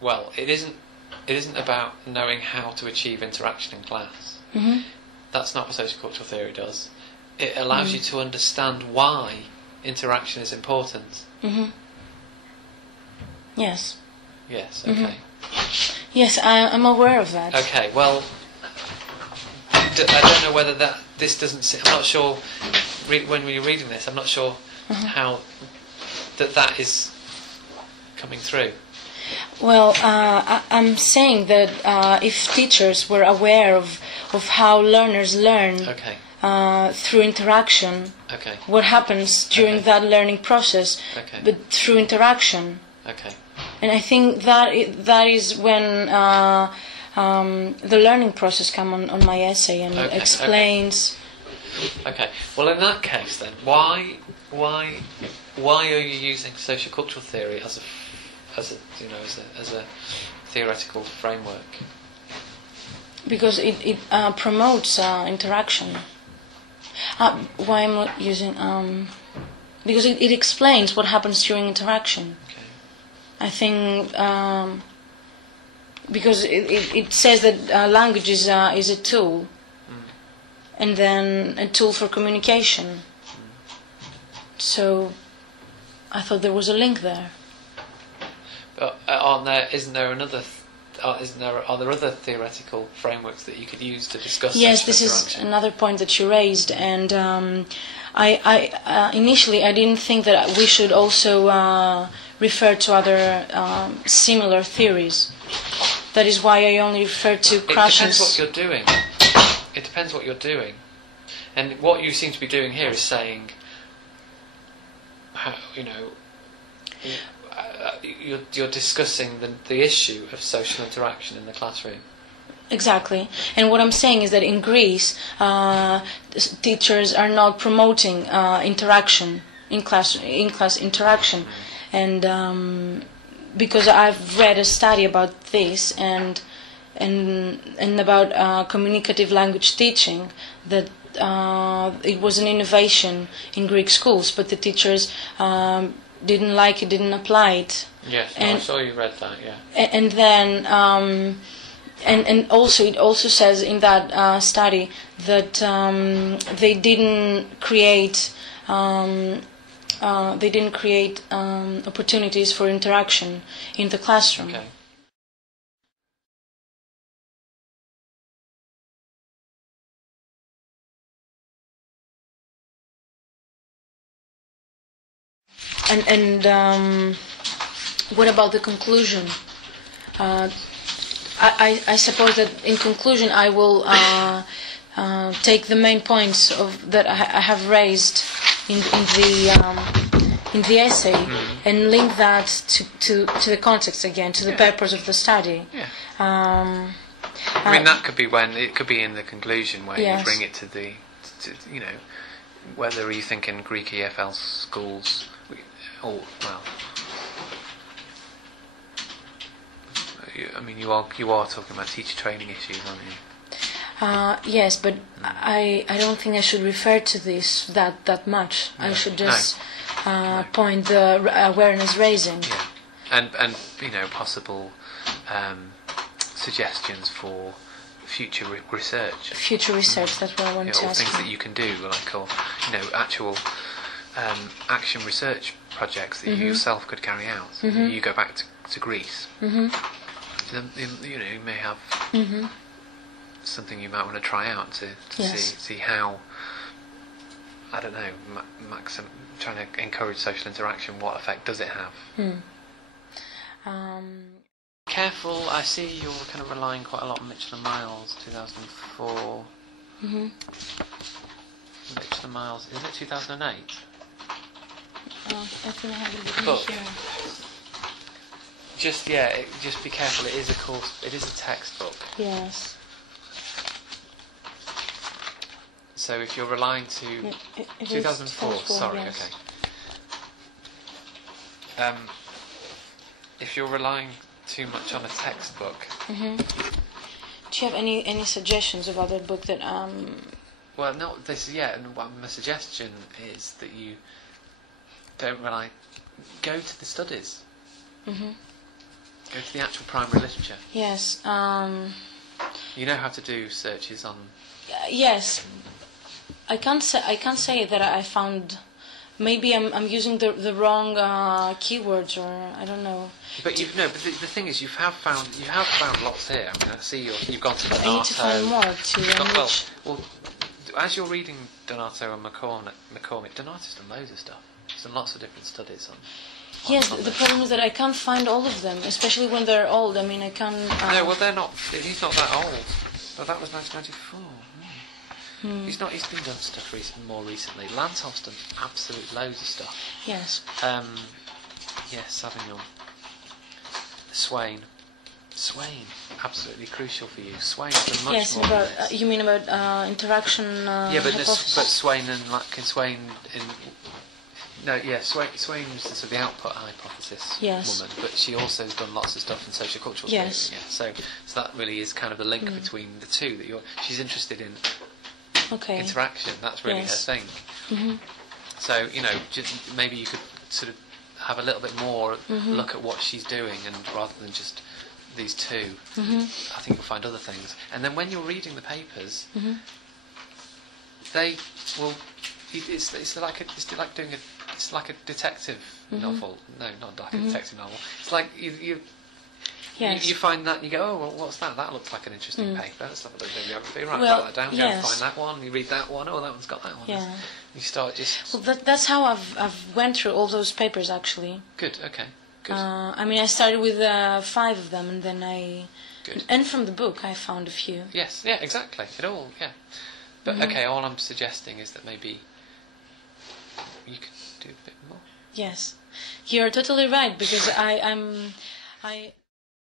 well, it isn't about knowing how to achieve interaction in class. Mm-hmm. That's not what sociocultural theory does. It allows you to understand why interaction is important. Mm-hmm. Yes. Yes, okay. Yes, I'm aware of that. Okay, well, I don't know whether this doesn't... I'm not sure, when you're reading this, I'm not sure how that is coming through. Well, I'm saying that if teachers were aware of how learners learn through interaction, what happens during that learning process, but through interaction. Okay. And I think that is when the learning process comes on my essay and explains. Okay. Well, in that case, then, why are you using sociocultural theory as a theoretical framework? Because it promotes interaction. Why I'm not using because it explains what happens during interaction. Okay. I think because it says that language is a tool, and then a tool for communication. So I thought there was a link there. But are there other theoretical frameworks that you could use to discuss? Yes, this is another point that you raised, and I initially I didn't think that we should also refer to other similar theories. That is why I only refer to crashes. It depends what you're doing, and what you seem to be doing here is saying, you're discussing the issue of social interaction in the classroom. Exactly, and what I'm saying is that in Greece, teachers are not promoting interaction in class interaction, and because I've read a study about this and about communicative language teaching, that it was an innovation in Greek schools, but the teachers didn't like it, didn't apply it. Yes, I saw you read that. Yeah. And then and also it also says in that study that they didn't create opportunities for interaction in the classroom. Okay. And what about the conclusion? I suppose that in conclusion I will take the main points that I have raised in the essay and link that to the context again, to the purpose of the study. Yeah. I mean, that could be in the conclusion where you bring it to whether you think in Greek EFL schools, I mean, you are talking about teacher training issues, aren't you? Yes, but I don't think I should refer to this that much. No, I should just point the awareness raising. Yeah, and possible suggestions for future research. Future research. That's what I want to ask. Things that you can do, or actual action research projects that you yourself could carry out. You go back to Greece. You may have something you might want to try out to see how, I don't know, trying to encourage social interaction. What effect does it have? Careful, I see you're kind of relying quite a lot on Mitchell and Miles, 2004. Mitchell and Miles, isn't it 2008? I think I have a book here. Just be careful. It is a course. It is a textbook. Yes. So if you're relying to 2004, sorry, yes. Okay. If you're relying too much on a textbook, do you have any suggestions about that book that Well, no. And my suggestion is that you don't rely. Go to the studies. Go to the actual primary literature. Yes. You know how to do searches on. Yes. I can't say that I found. Maybe I'm using the wrong keywords, or I don't know. But but the thing is, you have found lots here. I mean, I see you've gone to Donato. I need to find more to enrich. Well, as you're reading Donato and McCormick, Donato's done loads of stuff. He's done lots of different studies on. Yes, the problem is that I can't find all of them, especially when they're old. I mean, I can't. No, well, they're not. He's not that old. But that was 1994. He's been done stuff more recently. Lantoff's done absolute loads of stuff. Yes. Yes, Savignon. Swain, absolutely crucial for you. Swain's done much more. Yes, than this. You mean about interaction? But hypothesis? Swain Swain's the sort of the output hypothesis woman, but she also has done lots of stuff in social cultural theory. Yeah. So that really is kind of the link between the two. She's interested in interaction. That's really her thing. Mm-hmm. So maybe you could sort of have a little bit more look at what she's doing, and rather than just these two, I think you'll find other things. And then when you're reading the papers, they will. It's like a detective novel. No, not like a detective novel. It's like you find that and you go, oh, well, what's that? That looks like an interesting paper. Let's have a look at bibliography. Right, write that down. Go and find that one. You read that one. Oh, that one's got that one. Yeah. You start just. Well, that's how I've went through all those papers actually. Good. Okay. Good. I mean, I started with 5 of them, and then Good. And from the book, I found a few. Yes. Yeah. Exactly. It all. Yeah. But okay. All I'm suggesting is that maybe you could do a bit more. Yes, you're totally right, because I